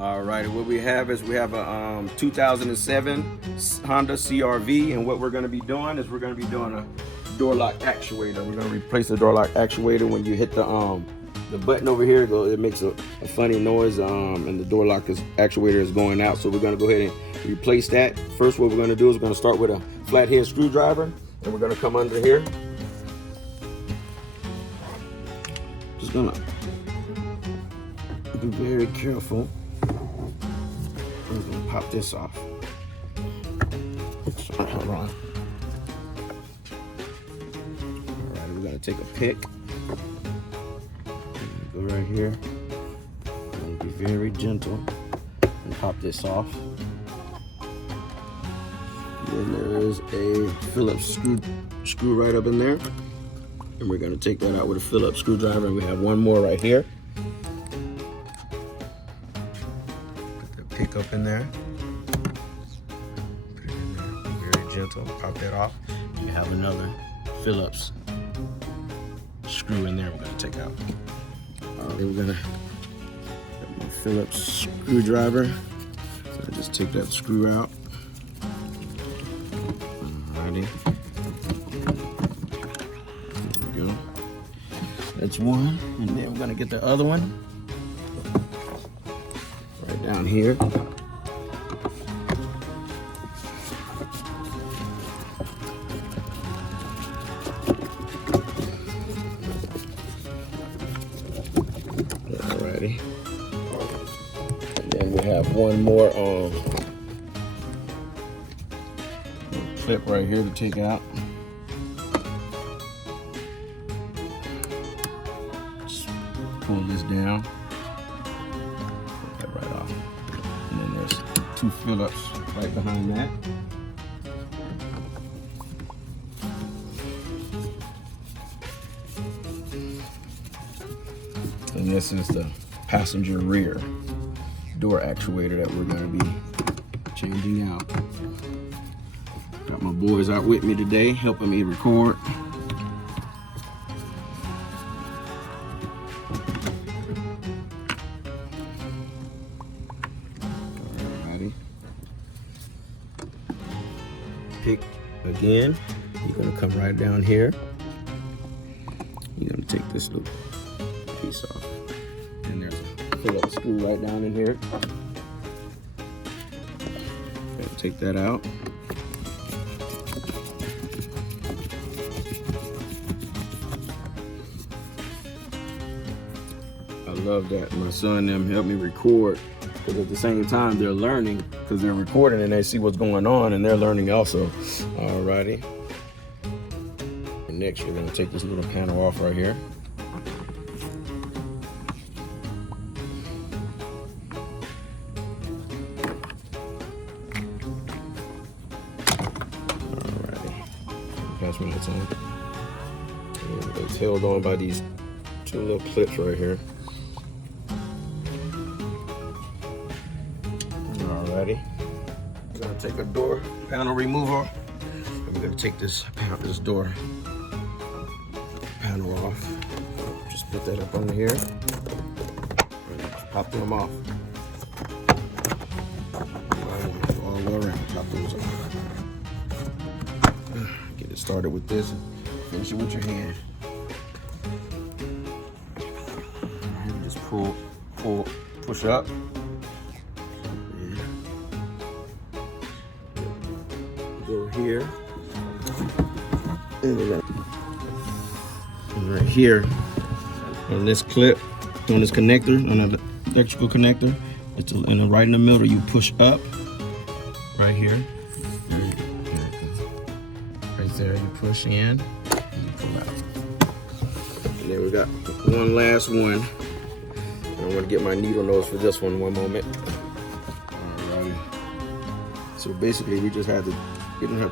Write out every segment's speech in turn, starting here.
All right, what we have is we have a 2007 Honda CR-V, and what we're going to be doing is we're going to be doing a door lock actuator. We're going to replace the door lock actuator. When you hit the button over here, it makes a funny noise, and the door lock actuator is going out. So we're going to go ahead and replace that. First, what we're going to do is we're going to start with a flathead screwdriver, and we're going to come under here. Just going to be very careful. We're going to pop this off. Sorry, hold on. Alright, we're going to take a pick. Go right here. And be very gentle and pop this off. And then there is a Phillips screw right up in there. And we're going to take that out with a Phillips screwdriver. And we have one more right here. Pick up in there, put it in there, very gentle, pop that off. You have another Phillips screw in there we're going to take out. Then we're going to get my Phillips screwdriver. So I just take that screw out. Alrighty. There we go. That's one, and then we're going to get the other one. Down here. Alrighty. And then we have one more clip right here to take out. Just pull this down. Two Phillips right behind that. And this is the passenger rear door actuator that we're going to be changing out. Got my boys out with me today helping me record. Pick again. You're going to come right down here. You're going to take this little piece off. And there's a Phillips screw right down in here. Okay, take that out. I love that my son and them help me record. Because at the same time, they're learning because they're recording and they see what's going on and they're learning also. Alrighty. And next, we're going to take this little panel off right here. Alrighty. Pass me that time. It's held on by these two little clips right here. Alrighty. We're gonna take a door panel remover, and we're gonna take this door panel off. Just put that up under here. Pop them off. All the way around. Pop those off. Get it started with this. Finish it with your hand. And just pull, push up. Go here, and right here on this clip, on this connector, on the electrical connector, and right in the middle, you push up. Right here, right there, you push in, and you pull out. And then we got one last one. I want to get my needle nose for this one moment. Alright. So basically, we didn't have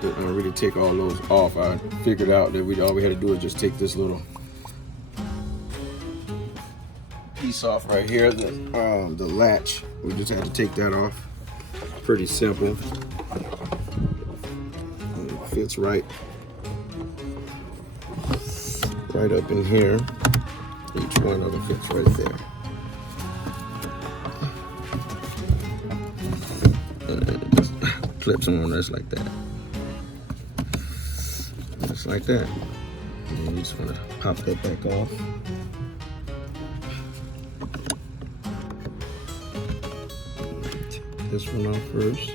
to really take all those off. I figured out that all we had to do is just take this little piece off right here, the latch. We just had to take that off. Pretty simple. And it fits right up in here. Each one of them fits right there. clips on this like that. Just like that. And then you just want to pop that back off. Take this one off first.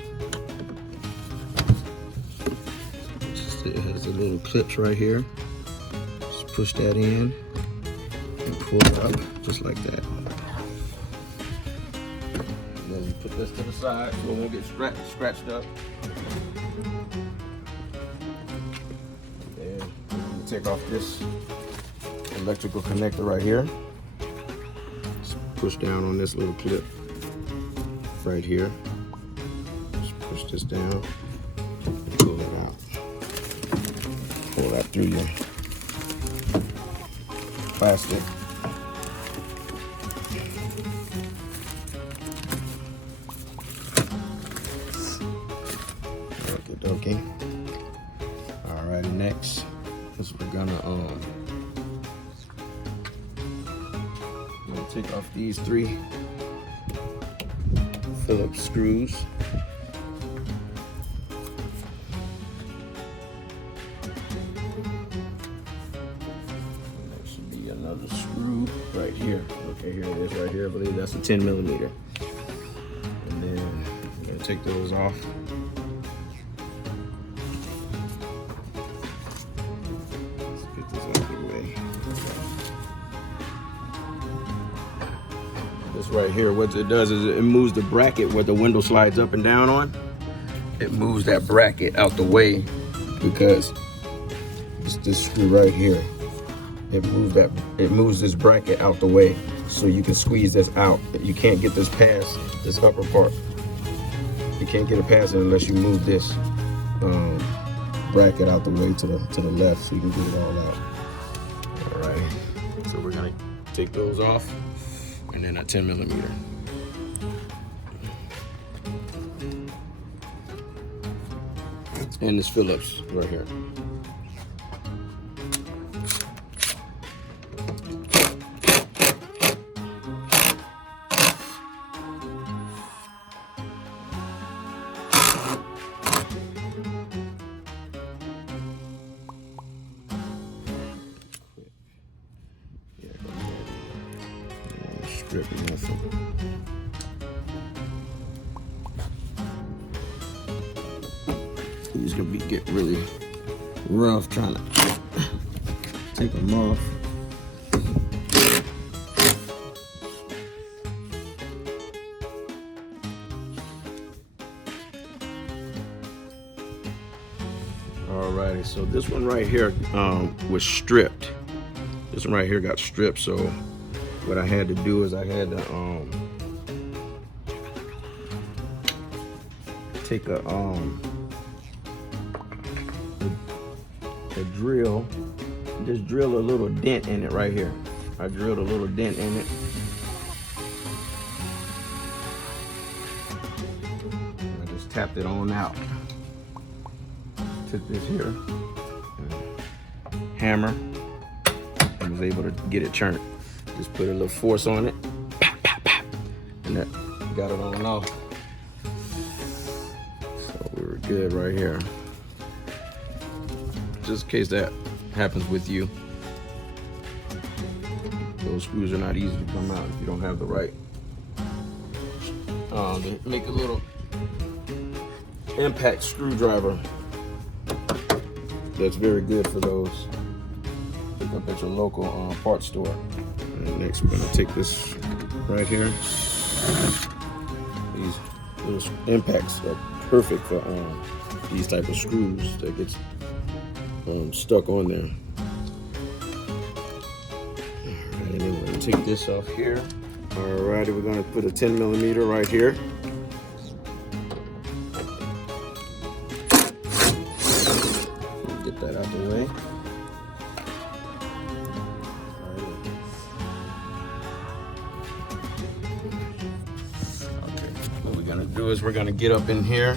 It has the little clips right here. Just push that in and pull it up just like that. And then you put this to the side so it won't get scratched up. And you take off this electrical connector right here. Just push down on this little clip right here. Just push this down and pull it out. Pull that through your plastic. Okie dokie. Alright, next is we're gonna take off these 3 Phillips screws. Another screw right here. Okay, here it is right here. I believe that's a 10 millimeter. And then I'm gonna take those off. Let's get this out of the way. This right here, what it does is it moves the bracket where the window slides up and down on. It moves that bracket out the way because it's this screw right here. It moves this bracket out the way so you can squeeze this out. You can't get this past this upper part. You can't get it past it unless you move this bracket out the way to the left so you can get it all out. Alright, so we're gonna take those off and then a 10 millimeter. And this Phillips right here. These gonna get really rough trying to take them off. Alrighty, so this one right here was stripped. This one right here got stripped, so what I had to do is I had to take a drill, just drill a little dent in it right here. I drilled a little dent in it. I just tapped it on out. Took this here hammer and was able to get it turned. Just put a little force on it, pop, pop, pop, and that got it on off. So we were good right here. Just in case that happens with you. Those screws are not easy to come out if you don't have the right. They make a little impact screwdriver that's very good for those. Pick up at your local parts store. And next we're gonna take this right here. These little impacts are perfect for these type of screws that gets stuck on there. Alright, and then we're gonna take this off here. Alrighty, we're gonna put a 10 millimeter right here. Get that out the way. Okay, what we're gonna do is we're gonna get up in here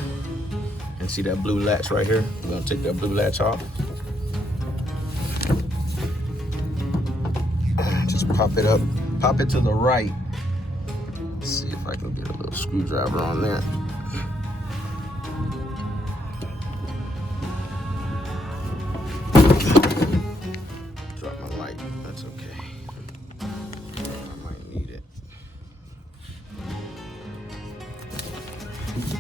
and see that blue latch right here. We're gonna take that blue latch off. Just pop it up, pop it to the right. Let's see if I can get a little screwdriver on there. Let's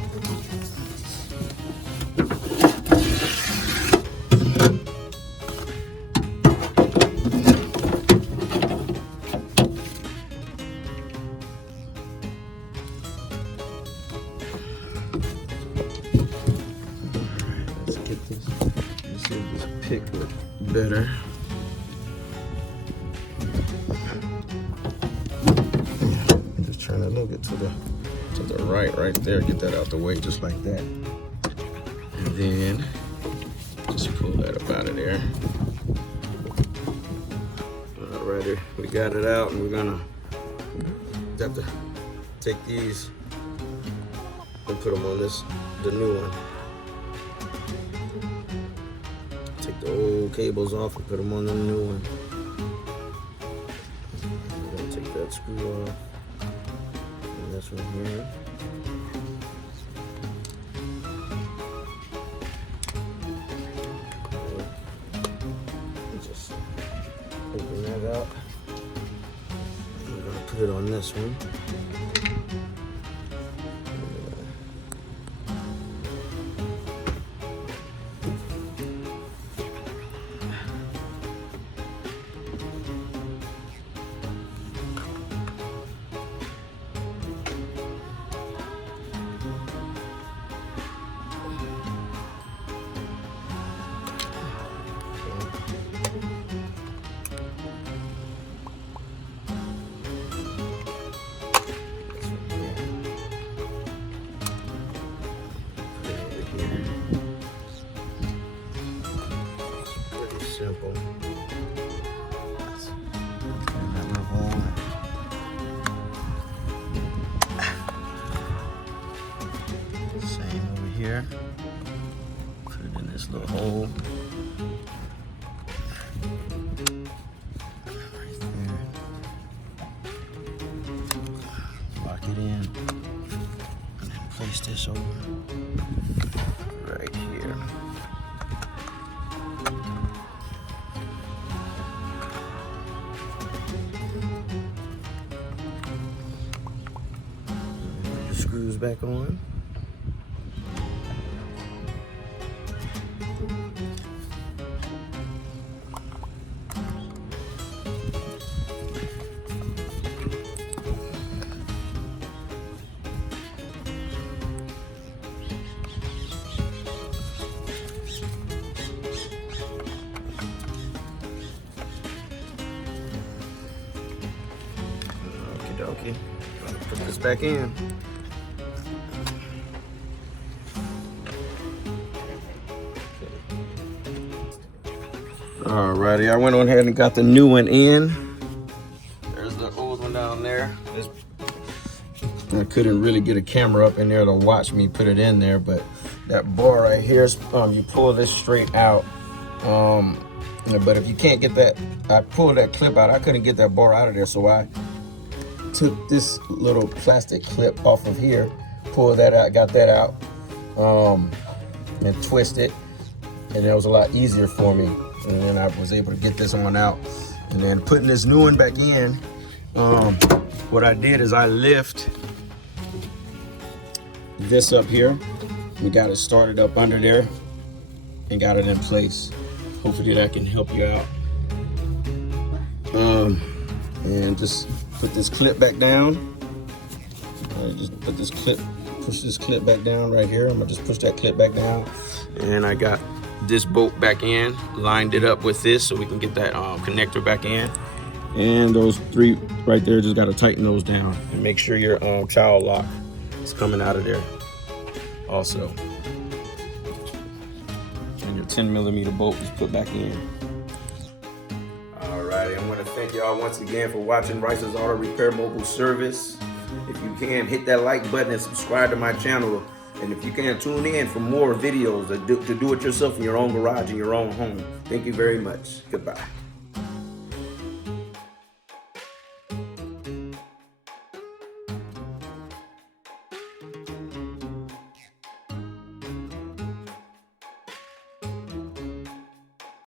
get this. Let's see if this pick looks better. I'm just trying a little bit to the right there. Get that out the way, just like that. And then just pull that up out of there. Alrighty, we got it out, and we're gonna have to take these and put them on the new one. Take the old cables off and put them on the new one. I'm gonna take that screw off. And this one here. Just open that out. I'm gonna put it on this one. Simple. Same over here. Put it in this little hole. Right there. Lock it in. And then place this over right here. Screws back on. Okie dokie. Put this back in. Alrighty, I went on ahead and got the new one in. There's the old one down there. I couldn't really get a camera up in there to watch me put it in there, but that bar right here is, you pull this straight out. But if you can't get that, I pulled that clip out. I couldn't get that bar out of there, so I took this little plastic clip off of here, pulled that out, got that out, and twist it, and that was a lot easier for me. And then I was able to get this one out. And then putting this new one back in, what I did is I lift this up here. We got it started up under there and got it in place. Hopefully that can help you out. And just put this clip back down. Just put this clip, push this clip back down right here. I'm gonna just push that clip back down. And I got this bolt back in, lined it up with this so we can get that connector back in. And those three right there, just gotta tighten those down and make sure your child lock is coming out of there also. And your 10mm bolt is put back in. Alrighty, I want to thank y'all once again for watching Rice's Auto Repair Mobile Service. If you can, hit that like button and subscribe to my channel. And if you can, tune in for more videos to do it yourself in your own garage, in your own home. Thank you very much. Goodbye.